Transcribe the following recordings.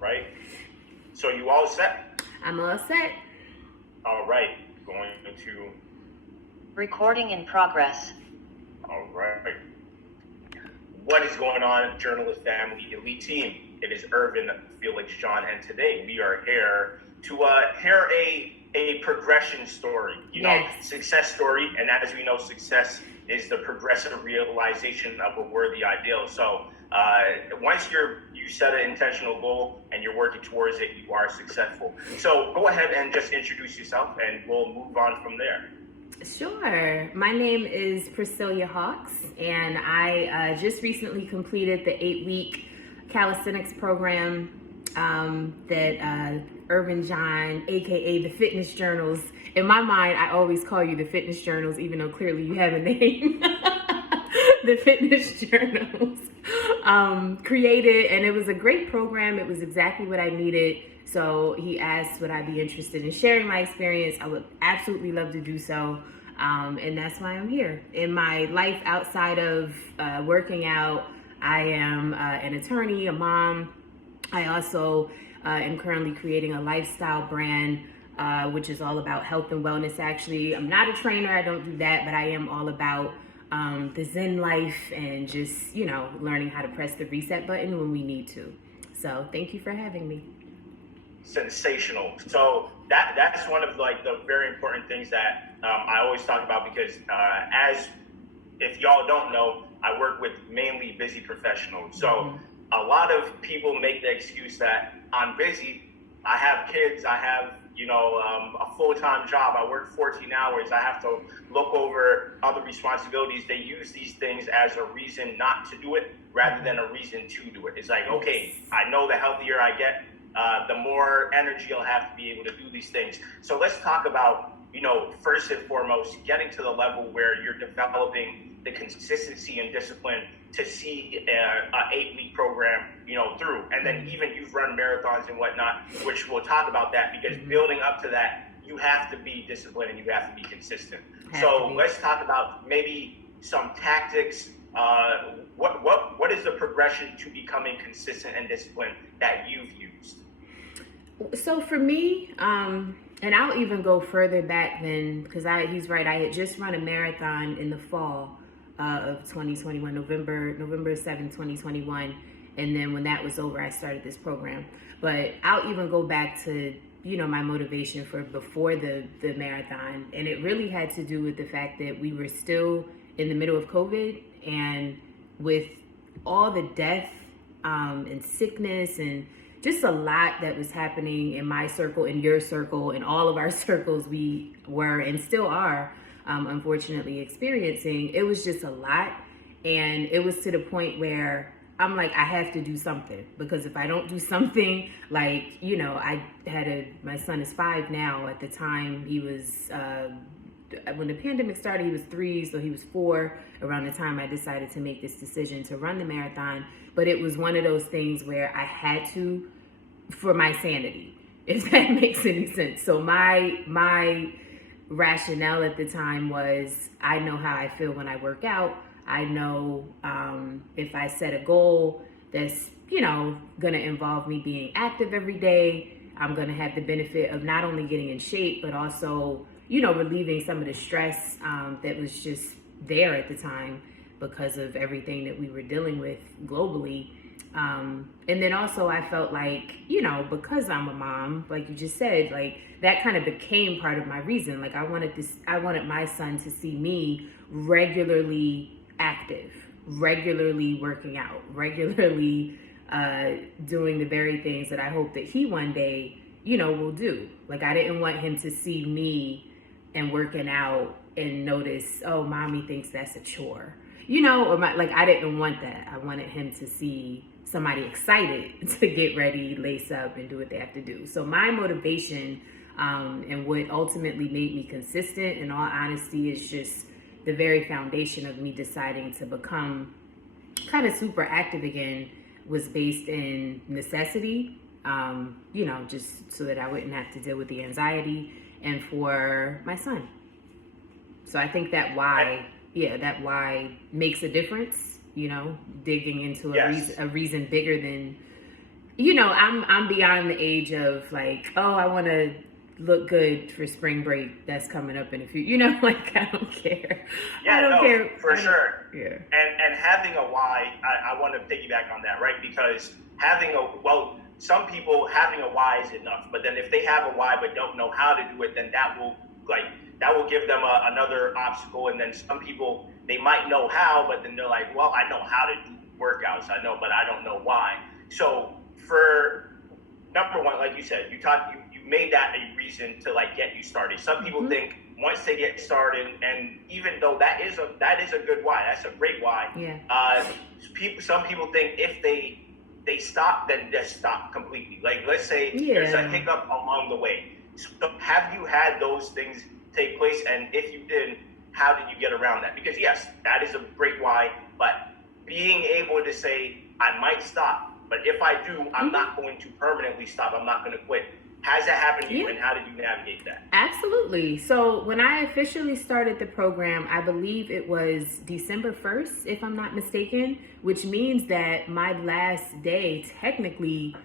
right? So you all set? I'm all set. All right, going to... Recording in progress. All right. What is going on, journalist family, elite team? It is Irvin Felix John, and today we are here to hear a progression story, success story. And as we know, success is the progressive realization of a worthy ideal. So once you set an intentional goal and you're working towards it, you are successful. So go ahead and just introduce yourself, and we'll move on from there. Sure. My name is Priscilla Hawks, and I just recently completed the 8-week calisthenics program that Irvin John, aka the Fitness Journals. In my mind, I always call you the Fitness Journals, even though clearly you have a name. The Fitness Journals created, and it was a great program. It was exactly what I needed. So he asked would I be interested in sharing my experience. I would absolutely love to do so. And that's why I'm here. In my life outside of working out, I am an attorney, a mom. I also am currently creating a lifestyle brand, which is all about health and wellness. Actually, I'm not a trainer. I don't do that, but I am all about the Zen life and just, learning how to press the reset button when we need to. So thank you for having me. Sensational. So that's one of the very important things that I always talk about, because as if y'all don't know, I work with mainly busy professionals. So a lot of people make the excuse that I'm busy, I have kids, I have a full-time job, I work 14 hours, I have to look over other responsibilities. They use these things as a reason not to do it rather than a reason to do it. It's like, okay, I know the healthier I get, the more energy I'll have to be able to do these things. So let's talk about, first and foremost, getting to the level where you're developing the consistency and discipline to see an 8-week program, through. And then even you've run marathons and whatnot, which we'll talk about that, because building up to that, you have to be disciplined and you have to be consistent. So let's talk about maybe some tactics. What is the progression to becoming consistent and disciplined that you've used? So for me, and I'll even go further back then, because he's right. I had just run a marathon in the fall of 2021, November 7th, 2021. And then when that was over, I started this program. But I'll even go back to, my motivation for before the marathon. And it really had to do with the fact that we were still in the middle of COVID, and with all the death and sickness and just a lot that was happening in my circle, in your circle, in all of our circles, we were and still are unfortunately experiencing. It was just a lot. And it was to the point where I'm like, I have to do something, because if I don't do something, I had my son is 5 now. At the time he was, when the pandemic started, he was 3, so he was 4 around the time I decided to make this decision to run the marathon. But it was one of those things where I had to, for my sanity, if that makes any sense. So my rationale at the time was, I know how I feel when I work out. I know if I set a goal that's, going to involve me being active every day, I'm going to have the benefit of not only getting in shape, but also, relieving some of the stress that was just there at the time because of everything that we were dealing with globally. And then also I felt like, because I'm a mom, like you just said, that kind of became part of my reason. I wanted my son to see me regularly active, regularly working out, regularly doing the very things that I hope that he one day, will do. I didn't want him to see me and working out and notice, oh, mommy thinks that's a chore, or I didn't want that. I wanted him to see somebody excited to get ready, lace up, and do what they have to do. So my motivation and what ultimately made me consistent, in all honesty, is just the very foundation of me deciding to become kind of super active again was based in necessity, just so that I wouldn't have to deal with the anxiety, and for my son. So I think that why makes a difference, digging into a reason bigger than I'm beyond the age of like, oh, I want to look good for spring break that's coming up in a few, like I don't care. Yeah, I don't care. for sure. Yeah. And having a why, I want to piggyback on that, right? Because some people having a why is enough, but then if they have a why but don't know how to do it, then that will give them another obstacle. And then some people, they might know how, but then they're like, well, I know how to do workouts, I know, but I don't know why. So for number one, like you said, you made that a reason to like get you started. Some people think once they get started, and even though that is a good why, that's a great why. Yeah. Some people think if they stop, then just stop completely. Like let's say there's a hiccup along the way. So have you had those things take place? And if you did, how did you get around that? Because yes, that is a great why, but being able to say, I might stop, but if I do, I'm not going to permanently stop. I'm not going to quit. Has that happened to you, and how did you navigate that? Absolutely. So when I officially started the program, I believe it was December 1st, if I'm not mistaken, which means that my last day, technically,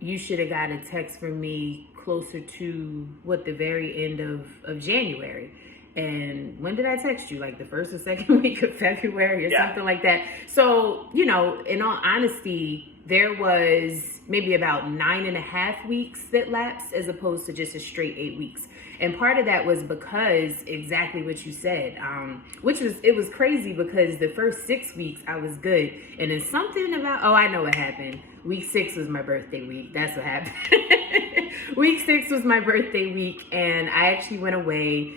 you should have got a text from me closer to the very end of January. And when did I text you? Like the first or second week of February or something like that. So, in all honesty, there was maybe about 9.5 weeks that lapsed as opposed to just a straight 8 weeks. And part of that was because exactly what you said, it was crazy because the first 6 weeks I was good. And then something about, I know what happened. Week 6 was my birthday week. That's what happened. Week 6 was my birthday week. And I actually went away.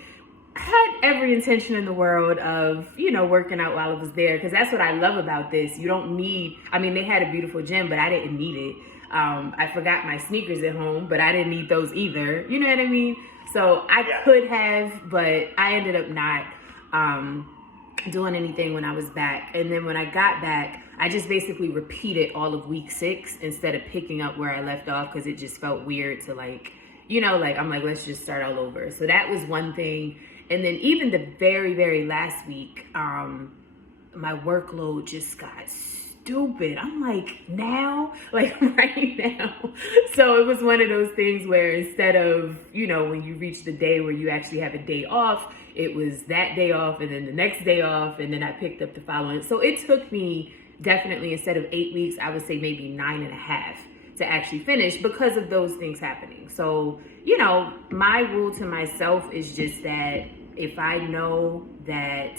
I had every intention in the world of, working out while I was there, because that's what I love about this. You don't need, they had a beautiful gym, but I didn't need it. I forgot my sneakers at home, but I didn't need those either. You know what I mean? So I could have, but I ended up not doing anything when I was back. And then when I got back, I just basically repeated all of week 6 instead of picking up where I left off, because it just felt weird to I'm like, let's just start all over. So that was one thing. And then even the very, very last week, my workload just got stupid. I'm like, now? Like right now? So it was one of those things where instead of, when you reach the day where you actually have a day off, it was that day off and then the next day off, and then I picked up the following. So it took me definitely, instead of 8 weeks, I would say maybe 9.5 to actually finish because of those things happening. So, my rule to myself is just that if I know that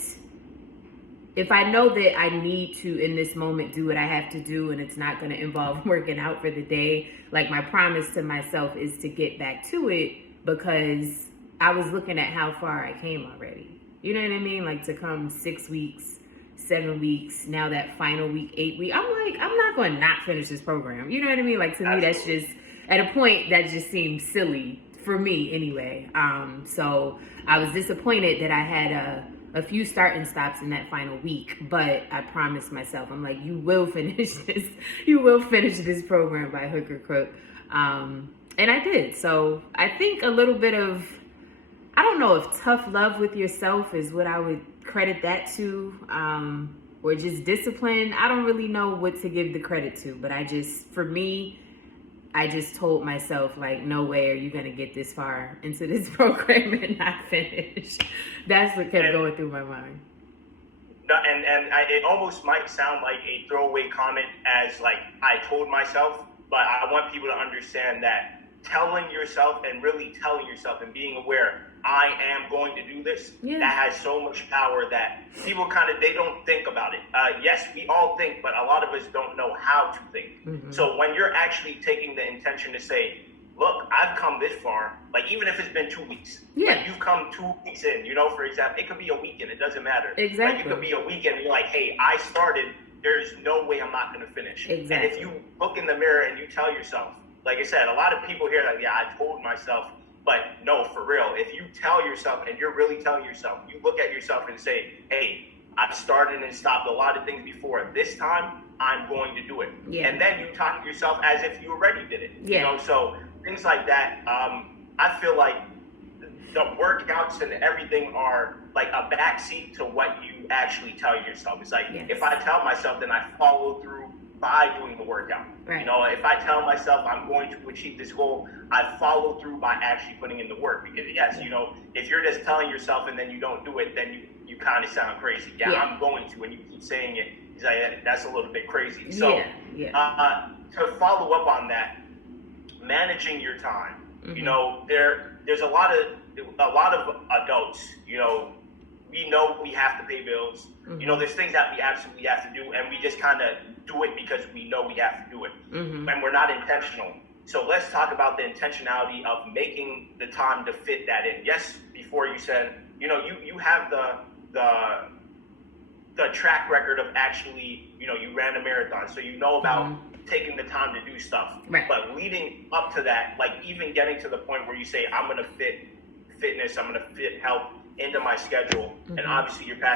I need to, in this moment, do what I have to do, and it's not going to involve working out for the day, like my promise to myself is to get back to it, because I was looking at how far I came already. You know what I mean? Like to come 6 weeks, 7 weeks, now that final week, 8 weeks, I'm like, I'm not going to not finish this program. You know what I mean? Like to me, that's just, at a point, that just seems silly for me anyway. So I was disappointed that I had a few start and stops in that final week, but I promised myself, I'm like, you will finish this. You will finish this program by hook or crook. And I did. So I think a little bit of, I don't know if tough love with yourself is what I would credit that to, or just discipline. I don't really know what to give the credit to, but I just told myself, like, no way are you going to get this far into this program and not finish. That's what kept going through my mind. It almost might sound like a throwaway comment as, like, I told myself, but I want people to understand that telling yourself and really telling yourself and being aware, I am going to do this, that has so much power that people they don't think about it. Yes, we all think, but a lot of us don't know how to think. Mm-hmm. So when you're actually taking the intention to say, look, I've come this far, like even if it's been 2 weeks, like you've come 2 weeks in, for example, it could be a weekend, it doesn't matter. Exactly. Like it could be a weekend and you're like, hey, I started, there's no way I'm not going to finish. Exactly. And if you look in the mirror and you tell yourself, like I said, a lot of people here like, I told myself. But no, for real, if you tell yourself and you're really telling yourself, you look at yourself and say, hey, I've started and stopped a lot of things before. This time, I'm going to do it. Yeah. And then you talk to yourself as if you already did it. Yeah. So things like that, I feel like the workouts and everything are like a backseat to what you actually tell yourself. It's like, if I tell myself, then I follow through by doing the workout. Right. You know, if I tell myself I'm going to achieve this goal, I follow through by actually putting in the work. Because yes, you know, if you're just telling yourself and then you don't do it, then you kind of sound crazy. Yeah, I'm going to, and you keep saying it. It's like, that's a little bit crazy. So to follow up on that, managing your time. You know, there's a lot of adults, you know, we know we have to pay bills. You know, there's things that we absolutely have to do, and we just kind of do it because we know we have to do it, and we're not intentional. So let's talk about the intentionality of making the time to fit that in. Yes, before you said, you know, you have the track record of actually, you know, you ran a marathon, so you know about taking the time to do stuff. Right. But leading up to that, like even getting to the point where you say, I'm going to fit fitness, I'm going to fit health into my schedule, and obviously you're passionate